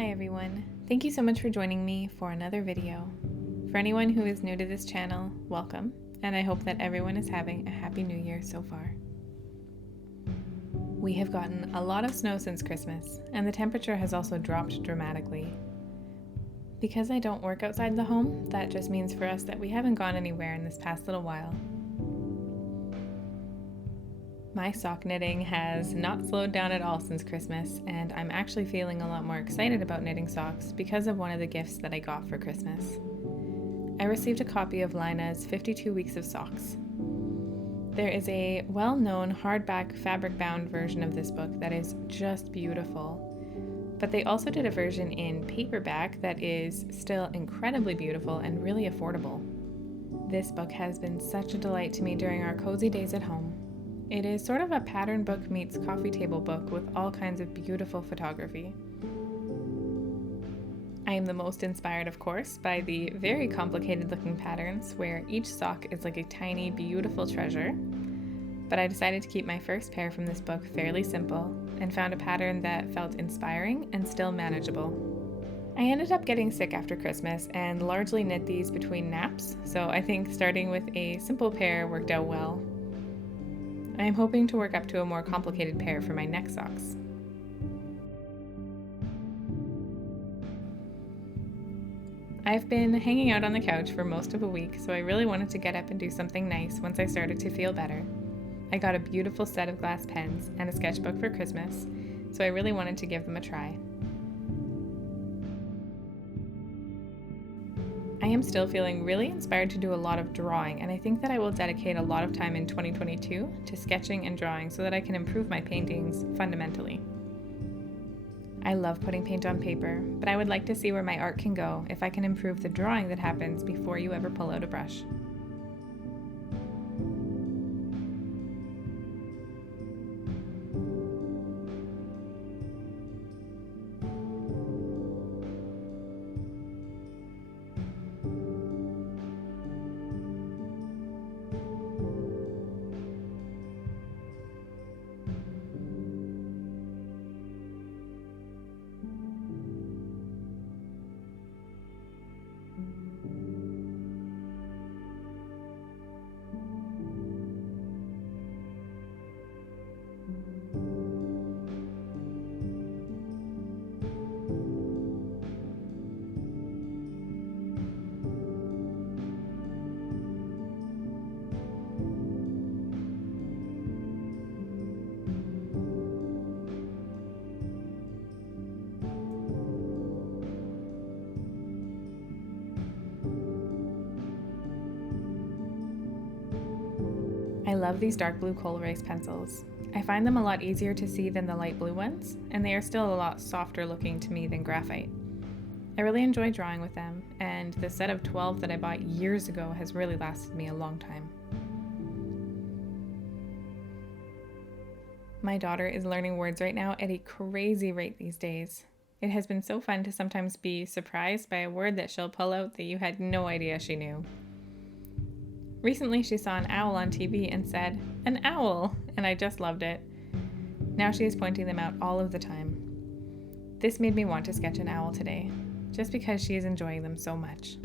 Hi everyone, thank you so much for joining me for another video. For anyone who is new to this channel, welcome, and I hope that everyone is having a happy new year so far. We have gotten a lot of snow since Christmas, and the temperature has also dropped dramatically. Because I don't work outside the home, that just means for us that we haven't gone anywhere in this past little while. My sock knitting has not slowed down at all since Christmas, and I'm actually feeling a lot more excited about knitting socks because of one of the gifts that I got for Christmas. I received a copy of Lina's 52 Weeks of Socks. There is a well-known hardback fabric-bound version of this book that is just beautiful, but they also did a version in paperback that is still incredibly beautiful and really affordable. This book has been such a delight to me during our cozy days at home. It is sort of a pattern book meets coffee table book with all kinds of beautiful photography. I am the most inspired, of course, by the very complicated looking patterns where each sock is like a tiny, beautiful treasure. But I decided to keep my first pair from this book fairly simple and found a pattern that felt inspiring and still manageable. I ended up getting sick after Christmas and largely knit these between naps, so I think starting with a simple pair worked out well. I am hoping to work up to a more complicated pair for my next socks. I've been hanging out on the couch for most of a week, so I really wanted to get up and do something nice once I started to feel better. I got a beautiful set of glass pens and a sketchbook for Christmas, so I really wanted to give them a try. I am still feeling really inspired to do a lot of drawing, and I think that I will dedicate a lot of time in 2022 to sketching and drawing so that I can improve my paintings fundamentally. I love putting paint on paper, but I would like to see where my art can go if I can improve the drawing that happens before you ever pull out a brush. I love these dark blue Col-Erase pencils. I find them a lot easier to see than the light blue ones, and they are still a lot softer looking to me than graphite. I really enjoy drawing with them, and the set of 12 that I bought years ago has really lasted me a long time. My daughter is learning words right now at a crazy rate these days. It has been so fun to sometimes be surprised by a word that she'll pull out that you had no idea she knew. Recently, she saw an owl on TV and said, "An owl!" and I just loved it. Now she is pointing them out all of the time. This made me want to sketch an owl today, just because she is enjoying them so much.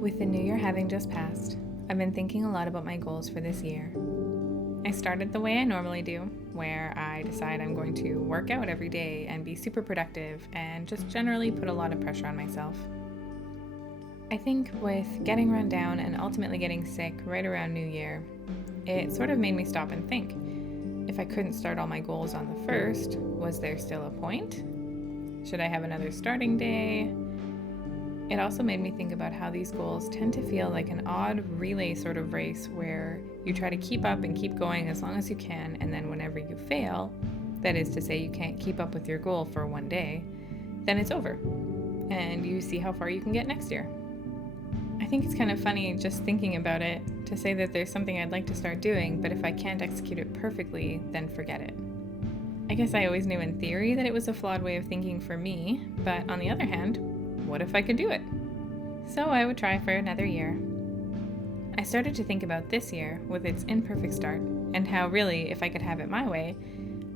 With the new year having just passed, I've been thinking a lot about my goals for this year. I started the way I normally do, where I decide I'm going to work out every day and be super productive and just generally put a lot of pressure on myself. I think with getting run down and ultimately getting sick right around New Year, it sort of made me stop and think. If I couldn't start all my goals on the 1st, was there still a point? Should I have another starting day? It also made me think about how these goals tend to feel like an odd relay sort of race where you try to keep up and keep going as long as you can, and then whenever you fail, that is to say you can't keep up with your goal for one day, then it's over, and you see how far you can get next year. I think it's kind of funny just thinking about it to say that there's something I'd like to start doing, but if I can't execute it perfectly, then forget it. I guess I always knew in theory that it was a flawed way of thinking for me, but on the other hand, what if I could do it? So I would try for another year. I started to think about this year with its imperfect start, and how really, if I could have it my way,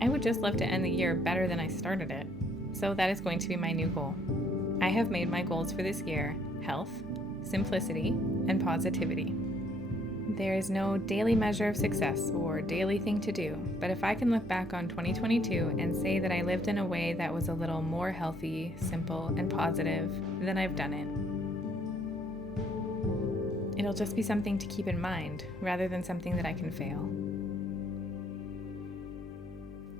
I would just love to end the year better than I started it. So that is going to be my new goal. I have made my goals for this year health, simplicity, and positivity. There is no daily measure of success or daily thing to do, but if I can look back on 2022 and say that I lived in a way that was a little more healthy, simple, and positive, then I've done it. It'll just be something to keep in mind rather than something that I can fail.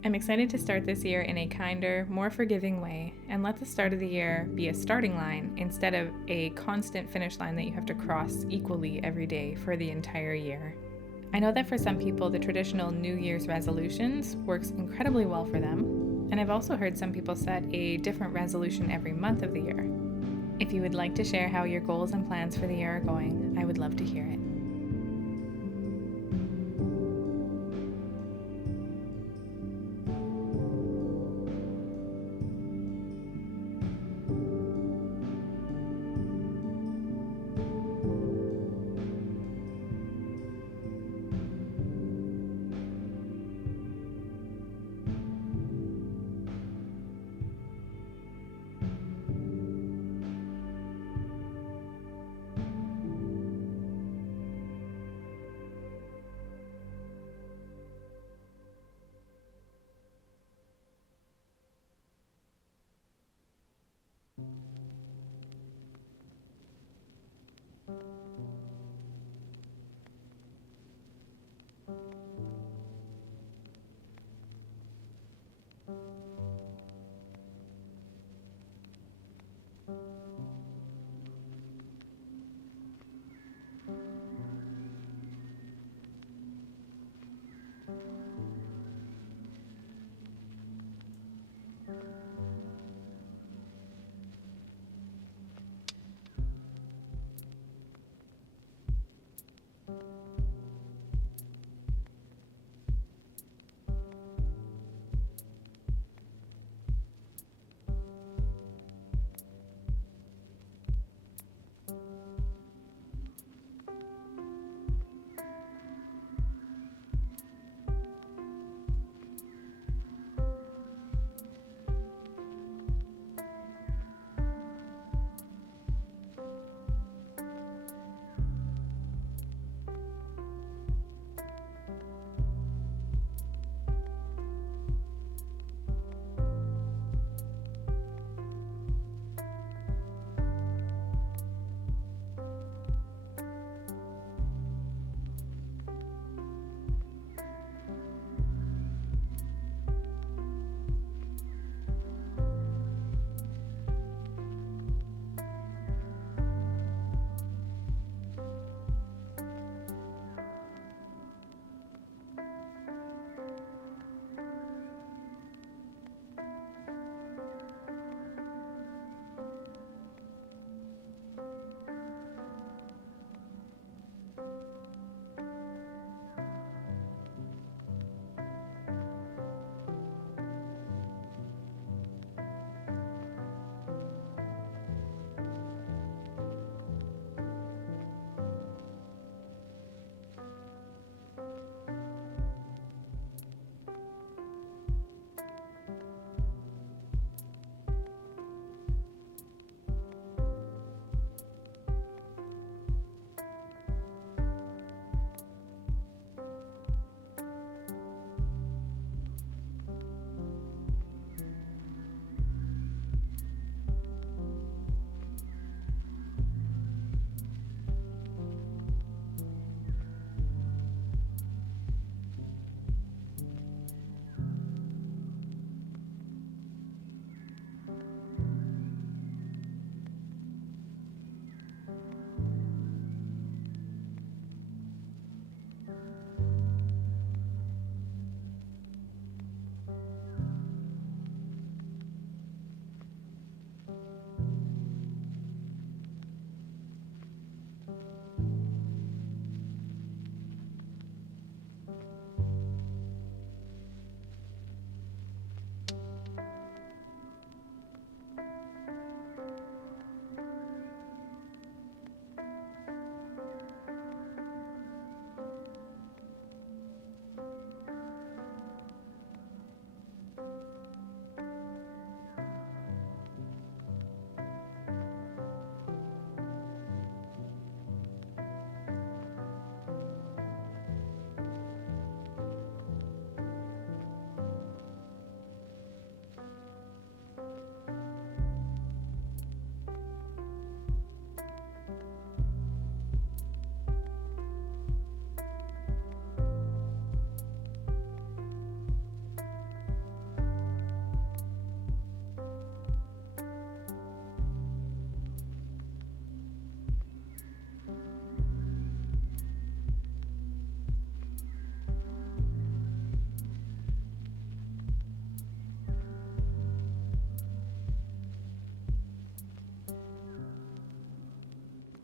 I'm excited to start this year in a kinder, more forgiving way, and let the start of the year be a starting line instead of a constant finish line that you have to cross equally every day for the entire year. I know that for some people, the traditional New Year's resolutions works incredibly well for them, and I've also heard some people set a different resolution every month of the year. If you would like to share how your goals and plans for the year are going, I would love to hear it.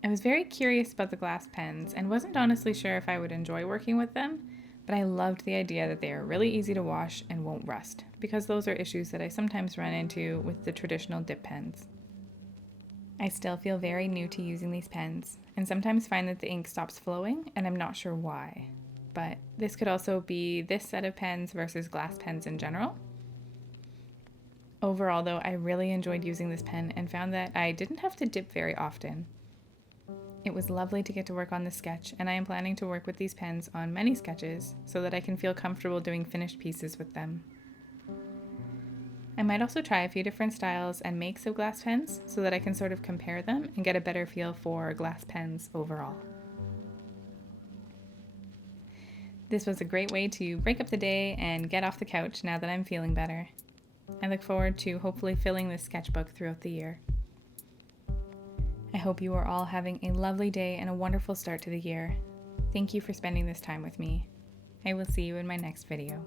I was very curious about the glass pens and wasn't honestly sure if I would enjoy working with them, but I loved the idea that they are really easy to wash and won't rust, because those are issues that I sometimes run into with the traditional dip pens. I still feel very new to using these pens, and sometimes find that the ink stops flowing, and I'm not sure why. But this could also be this set of pens versus glass pens in general. Overall, though, I really enjoyed using this pen and found that I didn't have to dip very often. It was lovely to get to work on this sketch, and I am planning to work with these pens on many sketches so that I can feel comfortable doing finished pieces with them. I might also try a few different styles and makes of glass pens so that I can sort of compare them and get a better feel for glass pens overall. This was a great way to break up the day and get off the couch now that I'm feeling better. I look forward to hopefully filling this sketchbook throughout the year. I hope you are all having a lovely day and a wonderful start to the year. Thank you for spending this time with me. I will see you in my next video.